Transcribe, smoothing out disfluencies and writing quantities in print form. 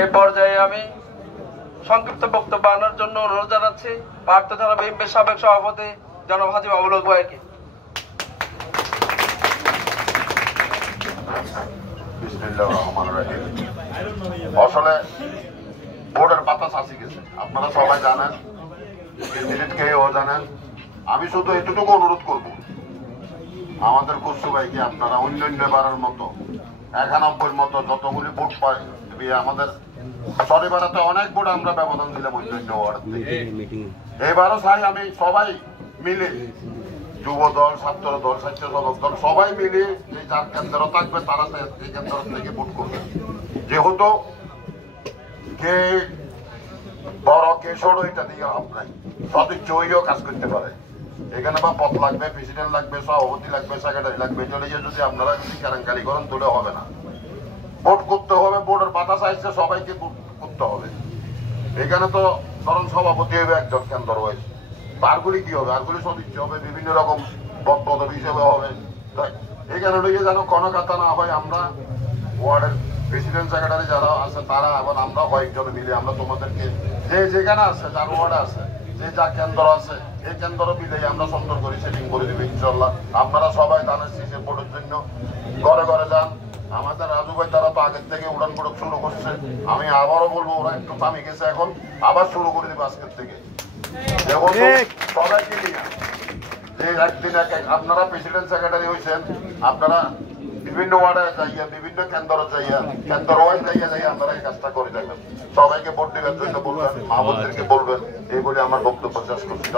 এই পর্যায়ে আমি সংক্ষিপ্ত বক্তব্য আনার জন্য অনুরোধ জানাচ্ছি পার্থ থানা বিএনপির সাবেক সভাপতি জনাব হাজী বাবুল হক ভাইকে। আসলে বোর্ডের বাতাস আসি গেছে, আপনারা সবাই জানেন, কেউ জানেন। আমি শুধু এতটুকু অনুরোধ করব আমাদের কুসু ভাইকে, আপনারা অন্যান্য বারের মতো 91 মতো যতগুলি ভোট পায় আমাদের শনিবারেতে অনেক ভোট আমরা ব্যবধান দিলাম অন্যান্য ওয়ার্ড থেকে। এবারও চাই আমি সবাই মিলে, যুব দল, ছাত্র দল, স্বেচ্ছাসেবক দল সবাই মিলে যে যার কেন্দ্র থাকবে তারা এই কেন্দ্র থেকে ভোট করবে। যেহেতু কে বড় কে ছোট এটা দিয়ে আপনার সদস্য হইও কাজ করতে পারে। এখানে বা পদ লাগবে, প্রেসিডেন্ট লাগবে, সভাপতি লাগবে, সেক্রেটারি লাগবে, চলে গিয়ে যদি আপনারা যদি কেলেঙ্কারি করেন তুলে হবে না। ভোট করতে হবে, ভোটের বাতাস আসছে, সবাইকে ভোট করতে হবে। এখানে তো ধরুন সভাপতি হবে একজন কেন্দ্র হয়েছে, আরগুলি কি হবে, আরগুলি সদস্য হবে, বিভিন্ন রকম পদ হিসেবে হবে। এখানে লইয়ে যেন কোনো কথা না হয়, আমরা ওয়ার্ডের প্রেসিডেন্ট সেক্রেটারি যারা আছে তারা আবার আমরা কয়েকজন মিলে আমরা তোমাদেরকে যে যেখানে আছে, যার ওয়ার্ডে আছে, যে যা কেন্দ্র আছে, এই কেন্দ্র মিলে আমরা সুন্দর করে সেটিং করে দেবো ইনশাল্লাহ। আপনারা সবাই ধানের শীষের ভোটের জন্য ঘরে ঘরে যান। আমাদের রাজু ভাই তারা তো আগের থেকে উড়ান পড়ক শুরু করছে, আমি আবারও বলবো ওরা একটু থামে গেছে, এখন আবার শুরু করে দেবো আজকের থেকে। সবাইকে নিয়ে যে একদিন আপনারা প্রেসিডেন্ট সেক্রেটারি হয়েছেন, আপনারা বিভিন্ন ওয়ার্ডে যাইয়া, বিভিন্ন কেন্দ্র যাইয়া, কেন্দ্র ওয়াইজ যাইয়া আপনারা এই কাজটা করে দেবেন। সবাইকে ভোট দেওয়ার জন্য বলবেন, মাহবুবদেরকে বলবেন। এই বলে আমার বক্তব্য শেষ করছি।